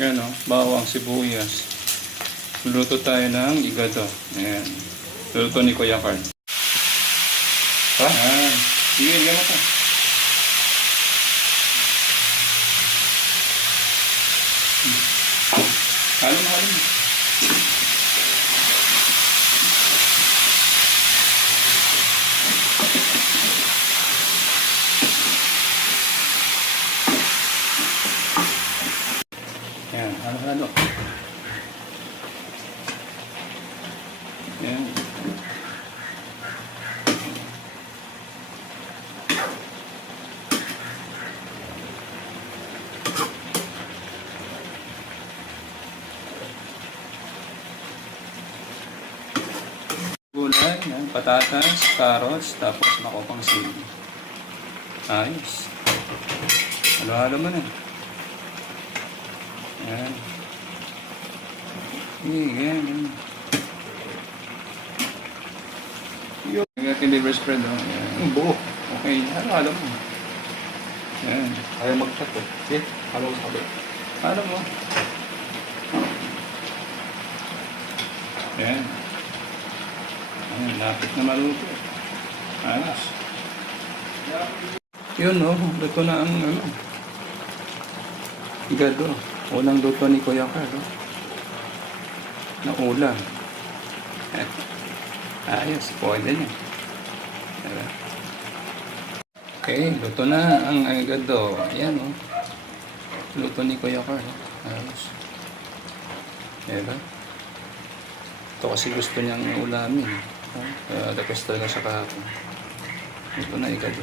Ayan o, bawang, sibuyas. Luluto tayo ng igado. Ayan. Luluto ni Kuya Carl. Ha? Ayan. Sige, lagyan mo to. Halo mo, halo mo. Ayan, halo-halo. Ayan. Gulay, yan, patatas, carrots, tapos makopang sili. Ayos. Halo-halo mo na. Yan. Yan. Yung natin liver spread, oh. Yan. Ang buo. Okay, halo-halo mo. Yan. Ayaw mag-chat eh. Sige, halo ko sa kabit. Halo mo. Yan. Ayan, lapit na maluto. Ayos. Yun, no? Luto na ang, igado. Unang luto ni Kuya Carl, no? Na ulam. Ayos, pwede niya. Diba? Okay, luto na ang igado. Ayan, no? Luto ni Kuya Carl, no? Ayos. Diba? Ito kasi gusto niyang ulamin. Kaya tapos talaga siya kahapon. Ito na igado.